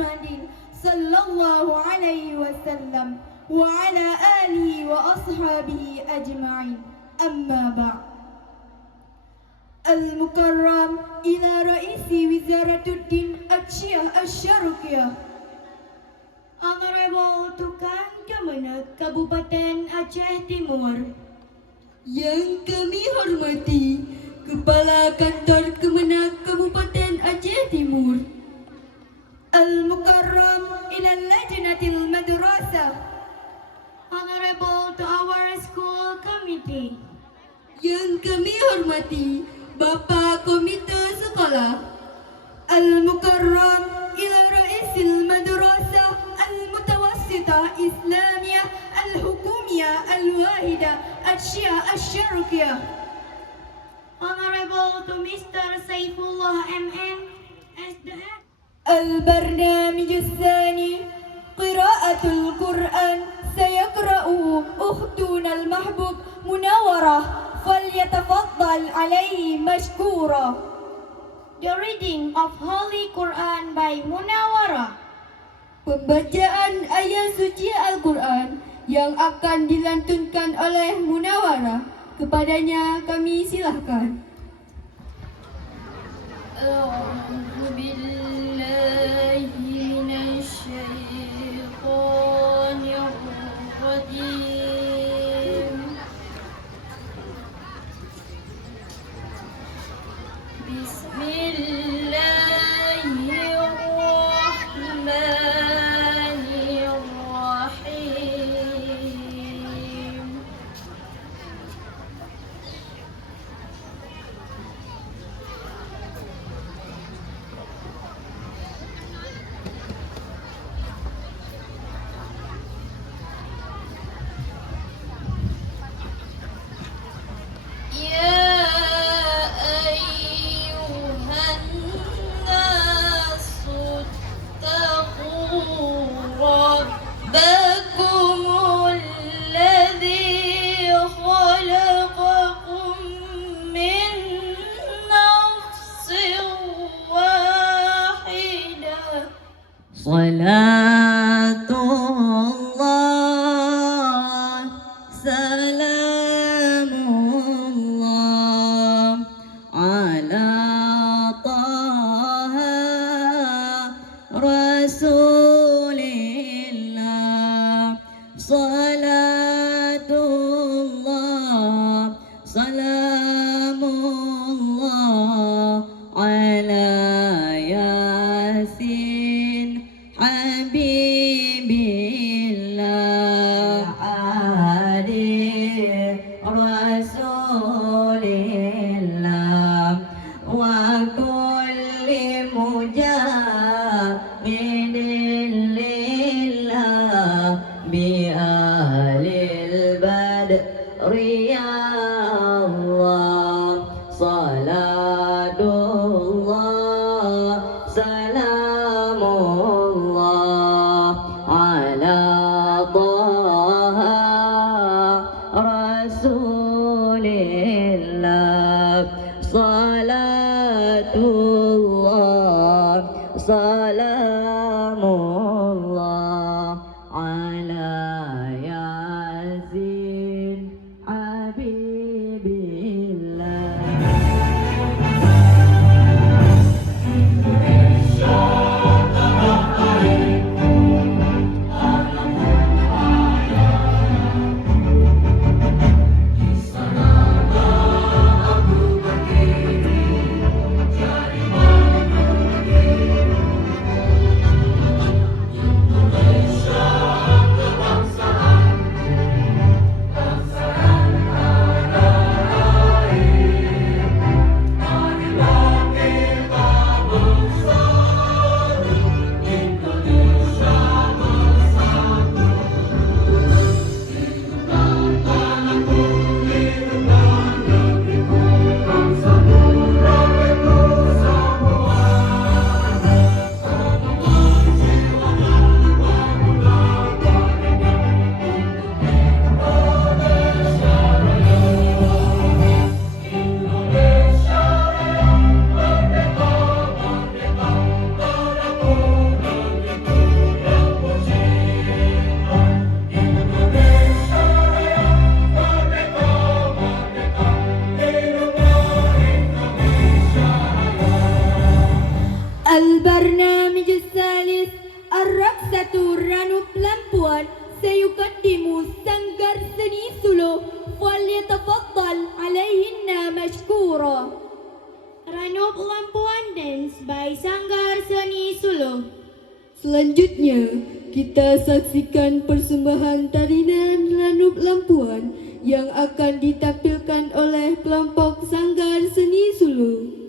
محمد صلى الله عليه وسلم وعلى آله وأصحابه أجمعين أما بعد المكرم إلى رئيس وزارة الدين الشيخ الشرقية Honorable Tukang Kemenak Kabupaten Aceh Timur, yang kami hormati Kepala Kantor Kemenak Kabupaten Aceh Timur, Al-Mukarram ila Lajnatil Madrasah, Honorable to our school committee, yang kami hormati Bapa Komite Sekolah, Al-Mukarram ila Raisil Madrasah Al-Mutawassitah Islamiyah Al-Hukumiyah Al-Wahidah Al-Syia Al-Syarqiyah, Honorable to Mr. Saifullah MN as the head. البرنامج الثاني قراءة القرآن سيقرأه أختنا المحبوب منورة فليتفضل عليه مشكورا. The reading of Holy Quran by Munawwarah. pembacaan ayat suci Al-Quran yang akan dilantunkan oleh Munawwarah. Kepadanya kami silahkan. A'udzu billahi minasyaitonir rajim. Bismillahirrahmanirrahim. Ya ayyuhan nasu taqu rabbakumul ladzi khalaqakum min nafsin wahidah. Salatullah, salamullah ala taha rasulillah. Salatullah, salamullah ala yasin habibillah ali rasulillah wa kulli mujahidin lillah bi Ranub Lampuan sayuqaddimu Sanggar Seni Sulu falyatafaddal alaihinna mashkura. Ranub Lampuan Dance by Sanggar Seni Sulu. Selanjutnya, kita saksikan persembahan tarian Ranub Lampuan yang akan ditampilkan oleh kelompok Sanggar Seni Sulu.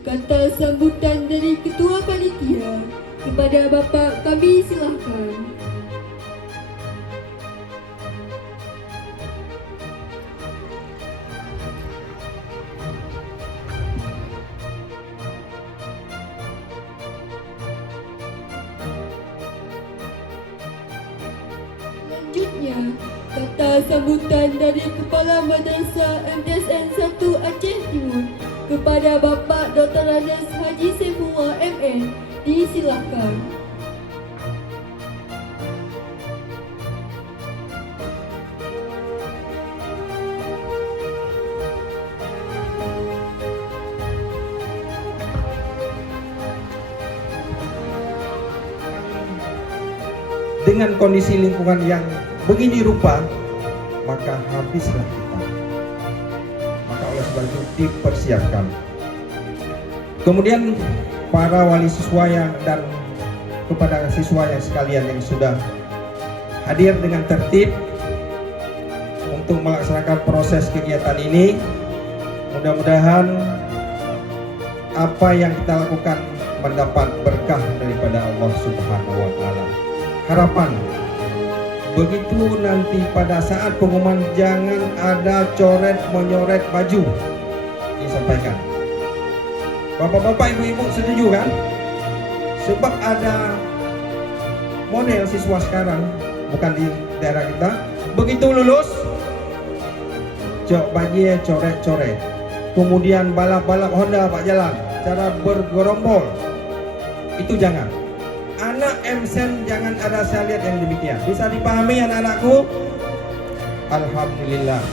Kata sambutan dari Ketua Panitia kepada Bapak kami silakan. Selanjutnya, kata sambutan dari Kepala Madrasah MSN 1 Aceh Timur kepada Bapak Dr. Andes Haji Saifullah MN disilakan. Dengan kondisi lingkungan yang begini rupa, maka habislah kita. Maka oleh sebab itu dipersiapkan. Kemudian para wali siswa dan kepada siswa yang sekalian yang sudah hadir dengan tertib untuk melaksanakan proses kegiatan ini, mudah-mudahan apa yang kita lakukan mendapat berkah daripada Allah Subhanahu wa Ta'ala. Harapan begitu nanti pada saat pengumuman jangan ada coret menyoret baju disampaikan. Bapak-bapak, ibu-ibu setuju kan? Sebab ada model siswa sekarang bukan di daerah kita, begitu lulus cok baju coret-coret, kemudian balap-balap Honda pak jalan, cara bergerombol, itu jangan. Anak MSN jangan ada saya lihat yang demikian. Bisa dipahami anak-anakku? Alhamdulillah.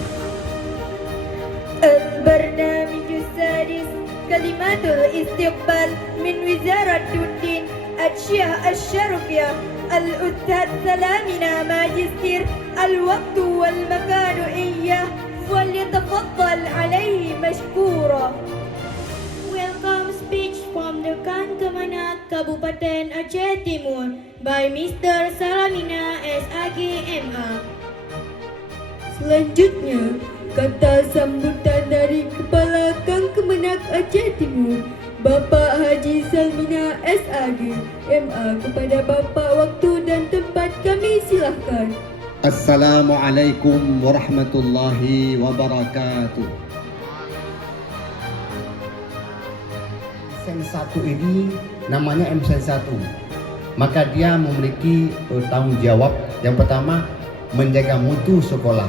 البرنامج السادس كلمات الاستقبال من وزارة الدين الشيخ الشرفية الأستاذ سلامنا ماجستير الوقت والمكان إياه فليتفضل عليه مشكورا. Welcome speech from the Khan Kemenat Kabupaten Aceh Timur by Mr. Salamina SAG MA. Selanjutnya, kata sambutan dari Kepala Kang Kemenat Aceh Timur, Bapak Haji Salmina SAG MA kepada Bapak waktu dan tempat kami silahkan. Assalamualaikum warahmatullahi wabarakatuh. Sen 1 ini namanya MSen 1. Maka dia memiliki tanggung jawab yang pertama menjaga mutu sekolah,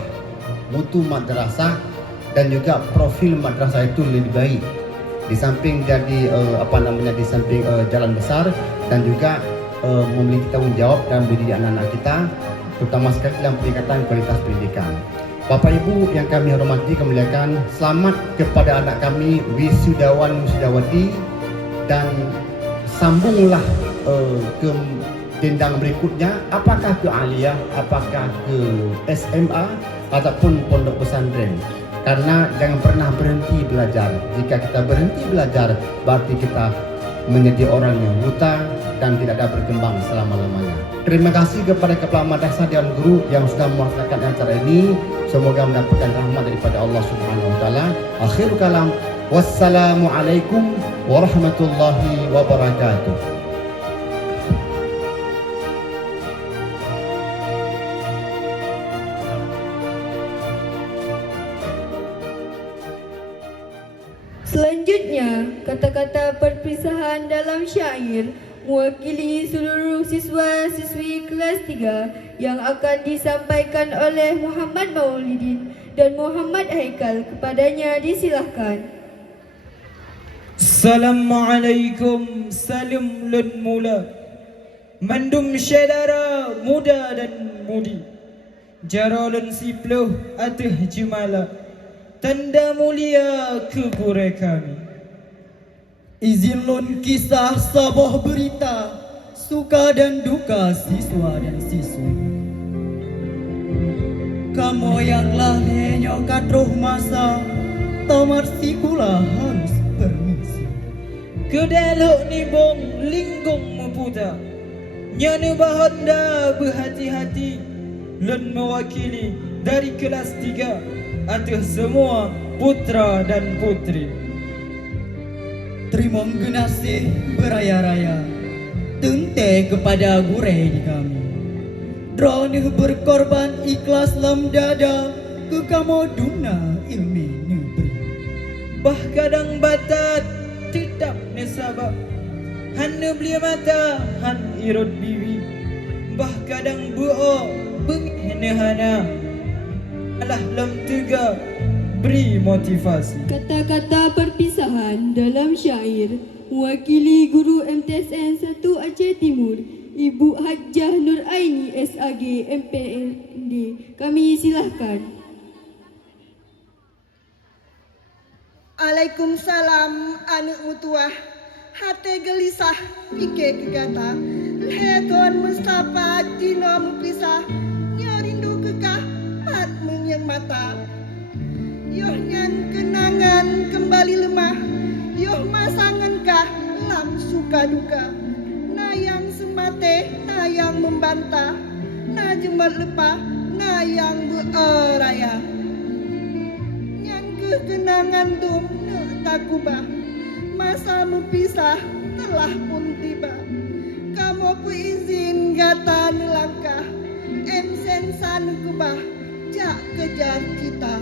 mutu madrasah, dan juga profil madrasah itu lebih baik. Di samping jadi di samping jalan besar, dan juga memiliki tanggung jawab dalam mendidik anak-anak kita, terutama sekali dalam peningkatan kualitas pendidikan. Bapak Ibu yang kami hormati, kami muliakan, selamat kepada anak kami wisudawan wisudawati, dan sambunglah ke jenjang berikutnya, apakah ke aliyah, apakah ke SMA ataupun pondok pesantren. Karena jangan pernah berhenti belajar. Jika kita berhenti belajar, berarti kita menjadi orang yang buta dan tidak dapat berkembang selama-lamanya. Terima kasih kepada Kepala Madrasah dan guru yang sudah melaksanakan acara ini. Semoga mendapatkan rahmat daripada Allah Subhanahu wa taala. Akhir kalam, wassalamualaikum warahmatullahi wabarakatuh. Selanjutnya, kata-kata perpisahan dalam syair mewakili seluruh siswa-siswi kelas 3 yang akan disampaikan oleh Muhammad Maulidin dan Muhammad Haikal. Kepadanya disilahkan. Assalamualaikum, salam lun mula, mandum syedara muda dan mudi, jaralun sipluh atih jemala, tanda mulia kegure kami. Izin lun kisah sebuah berita, suka dan duka siswa dan siswi. Kamu yang lalainya kadruh masa, tamat sikula harus permisi. Kedelok ni bong linggong meputa, nyana bahanda berhati-hati, lun mewakili dari kelas 3 atas semua putra dan putri. Terima kasih beraya-raya, tente kepada gure di kami. Drone berkorban ikhlas lam dada, ke kamu duna ilmi negeri. Bah kadang batat tidak nesabak, hana belia mata han irut biwi. Bah kadang buo bengih hana, alah lam tega beri motivasi. Kata-kata perpisahan dalam syair mewakili guru MTSN 1 Aceh Timur, Ibu Hajjah Nur Aini SAG MPND. Kami silahkan. Waalaikumsalam anak mutuah, hati gelisah fikir kegata, lekon Mustafa Cina mupisah, nyarindu kekah pat mengyang mata. Yoh nyan kenangan kembali lemah, yoh masangan kah lam suka duka, na yang semate, na yang membantah, na jemat lepah, na yang beraya. Kenangan dum takubah, masa pisah telah pun tiba. Kamu ku izin gata nelangkah, emsen san kubah, jak kejar kita.